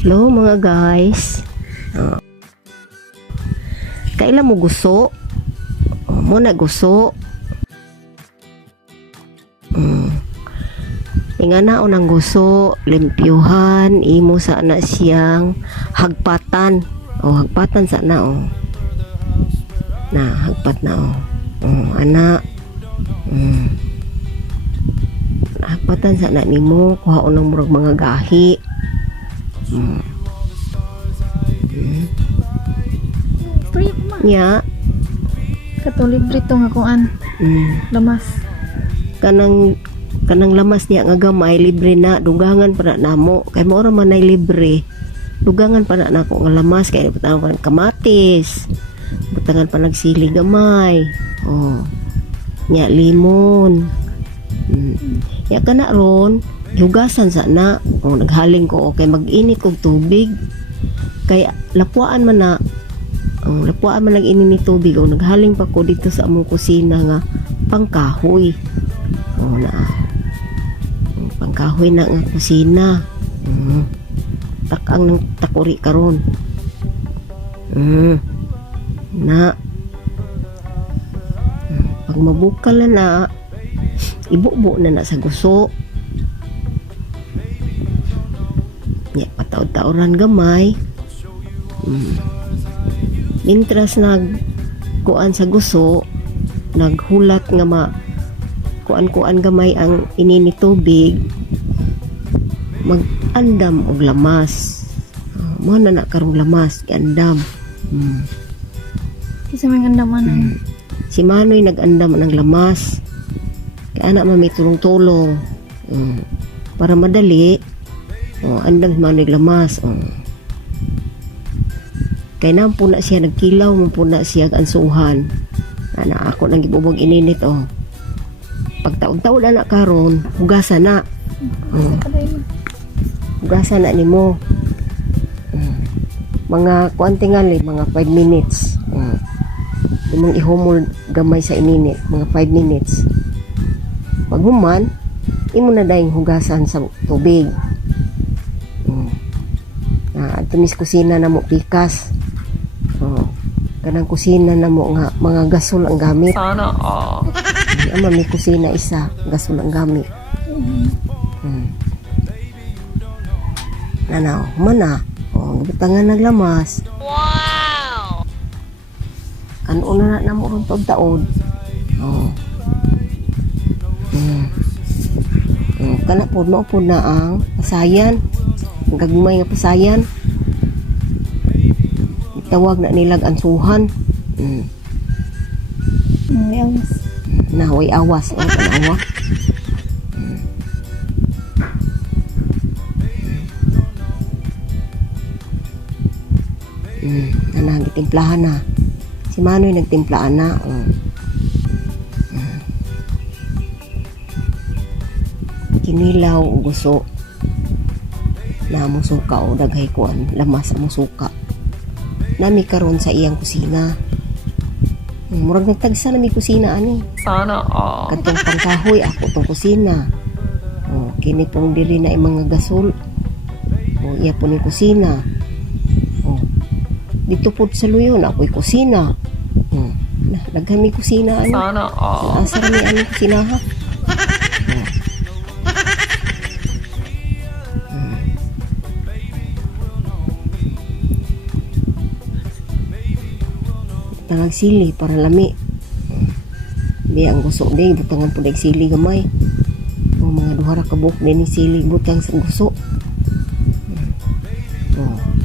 Hello mga guys. Kailan mo gusto? Mo na gusto. Tinga na unang gusto, limpyuhan, imo sana siyang hagpatan. Hagpatan sana Na, hagpat na anak. Hagpatan sana nimo, kuha unang murag mga gahi. Free ma. Nya, Katong libre to nga kuan. Lamas. kanang lamas niya nga gamay libre na, dugangan pa na namo kay mo ra man ay libre, dugangan pa na nako nga lamas kay butangan pa ng kamatis, butangan pa nagsili gamay, nya limon, ya kana ron hugasan sana, naghaling ko okay mag-init kog tubig kay lapuan man na, lapuan man lang ini ni tubig, naghaling pa ko dito sa among kusina nga pangkahoy, na pangkahoy na nga kusina, takang ng takuri karon, na pag mabukal na ibubo na sa guso, ya pataod-taoran gamay, mintras kuan sa guso, naghulat nga kuan gamay ang inini tubig, mag-andam og lamas, mo na karong lamas andam. Isa man andaman. Si Manoy nag-andam ng lamas kay anak mami tulong-tulong, para madali, andam si Manoy lamas, kay nampo na siya nagkilaw, mampo na siya ansuhan, ana ako nang gibubog ininit, pag taon-taon na karon, hugasan na, hugasan na nimo, mga kuan tingali, mga 5 minutes, imong ihumol gamay sa ininit, mga 5 minutes, pag human imo na dayong hugasan sa tubig, tumis kusina na mo pikas, kanang kusina na mo nga mga gasol ang gamit, sana may kusina isa gasol ang gamit, nanaw mana, butangan naglamas, kanon na namo ron taod-taod, kana po mo po na ang pasayan, ang gagmay nga pasayan, tawag na nilag ansuhan, May awas. Way awas, tanawa, gitimplahan na si Manoy, nagtimplahan na, kinilaw o guso na musuka o daghay kuan lamas ang musuka nami karon sa iyang kusina, murag nagtagsa na mi kusina ani, sana katong pangkahoy ako tong kusina, kini pong diri na mga gasol, iya po ni kusina, dito po sa luyon ako'y kusina, daghan mi kusina ani, sana asa mi ani kusina ha, tangag sili para lami, di ang guso di butangan po dag sili gamay, mga duha ra ka buok din ni sili butang sa guso,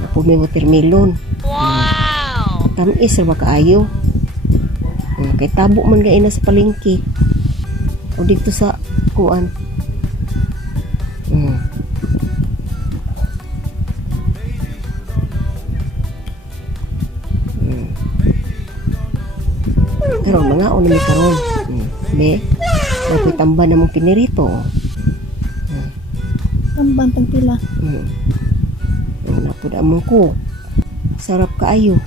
apo may watermelon, tamis ra ba kaayo, kay tabo man gaina sa palengke o dito sa kuan, karon mga unami karon, be may tamba na mong pinirito, Tamban tang pila. napud among ko sarap kaayo,